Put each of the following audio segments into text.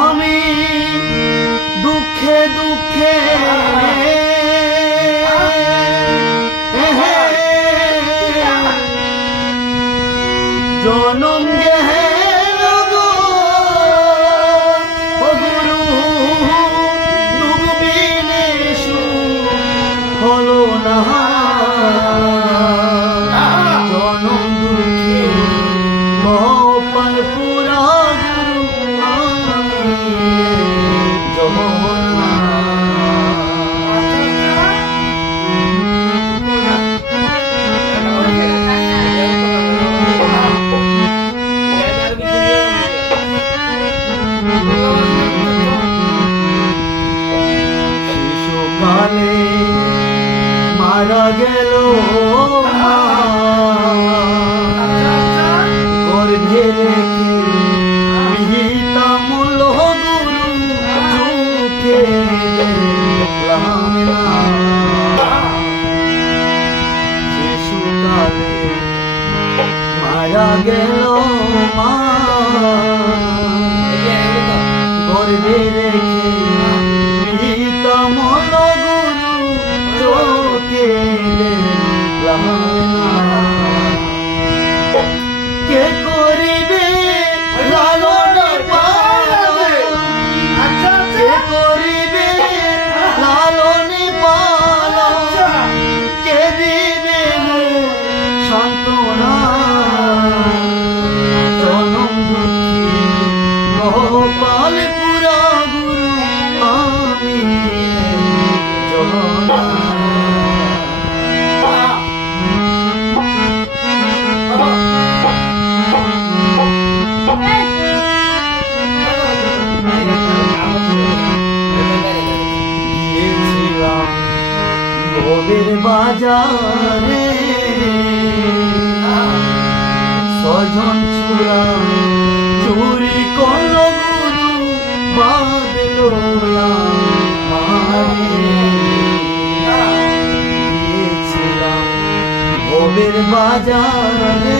আমি দুঃখে দুঃখে জনম গেল গো ও গুরু ডুবিনে হলো না। মারা গেল গর্ভে রেখে পিতামূল গুরু চোখে দেখলাম না। শিশুকালে মারা গেল দিবে সান্ত্বনা? জনম দুঃখী গোপাল পুরা বাজারে। সজন চূড়া চুরি করল গুরু বাজারে।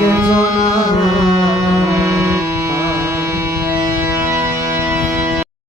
que yo no